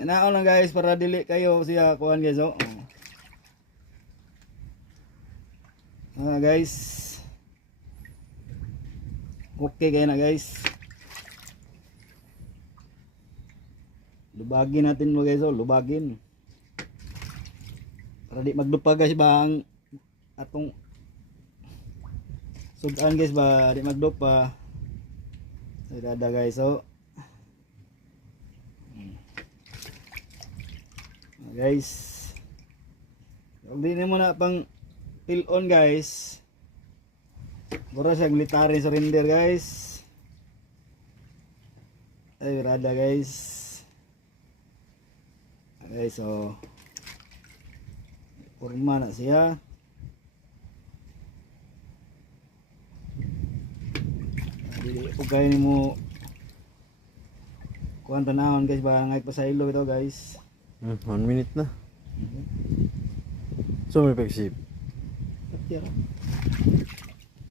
Naon lang guys para dili kayo siya kuan guys oh. Guys. Okay kayo na guys. Lubagin natin mo guys oh, lubagin. Para di magdupa guys ba ang atong sudan guys ba di magdupa. Dada guys oh. Guys. Hindi mo na pang fill on guys. Bura siya military surrender guys. Ay rada guys. Okay so forma na siya. Dili ko kaya mo kuan tanahon guys ba ngay pa sa ilo ito guys. 1 minute na. So may pag-sip. Tira.